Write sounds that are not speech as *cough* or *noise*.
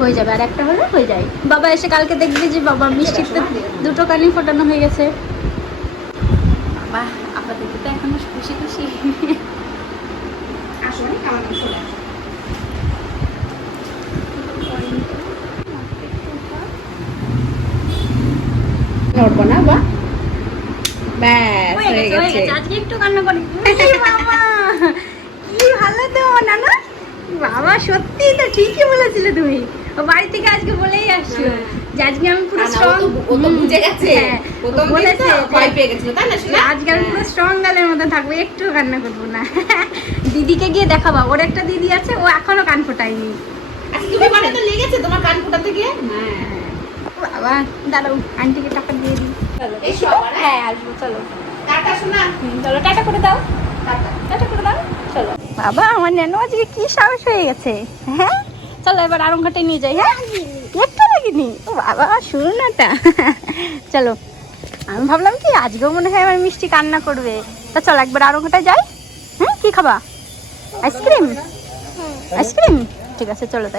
হয়ে যাবে আর একটা হলে হয়ে যায়। বাবা এসে কালকে দেখবে যে বাবা মিষ্টিতে দুটো কানি ফোটানো হয়ে গেছে। বাবা আপাতত তো এখনও খুশি খুশি। আসো আমার চলে আসো। নড়বো না বা? ব্যাস হয়ে গেছে, গেছে। গেছে। আজকে একটু কান্না করি। এই বাবা কি ভালো তো নানা। বাবা সত্যি তো ঠিকই বলেছিলে তুমি। বাড়ি থেকে আজকে বলেই আসছো হ্যাঁ। যে আজকে আমি পুরো স্ট্রং তো- ও তো বুঝে গেছে। প্রথম দিন বলেছে তো ভয় পেয়ে গেছিল তাই না শোনা? আজকে আমি পুরো হ্যাঁ। স্ট্রং গালের মধ্যে থাকব একটু কান্না করব না। *laughs* দিদিকে গিয়ে দেখাবা ওর একটা দিদি আছে ও এখনও কান ফোটায়নি। আচ্ছা, তুমি বানাতে লেগেছে তোমার কান ফোটাতে গিয়ে? হ্যাঁ বাবা দাঁড়াও আন্টিকে টাকা দিয়ে দিই। এসো আবার, হ্যাঁ। হ্যাঁ আসব চলো। টাটা শোনা? চলো টাটা করে দাও। টাটা করে দাও চলো। বাবা আমার ন্যানো আজকে কি সাহস হয়ে গেছে হ্যাঁ? চলো এবার আরম ঘাটে নিয়ে যাই হ্যাঁ? একটু লাগিনি। ও বাবা নাটা চলো আমি ভাবলাম কি আজকেও মনে হয় আমার মিষ্টি কান্না করবে। তা চলো একবার আরম ঘাটে যাই। হ্যাঁ কি খাবা? আইসক্রিম আইসক্রিম ঠিক আছে চলো তাই।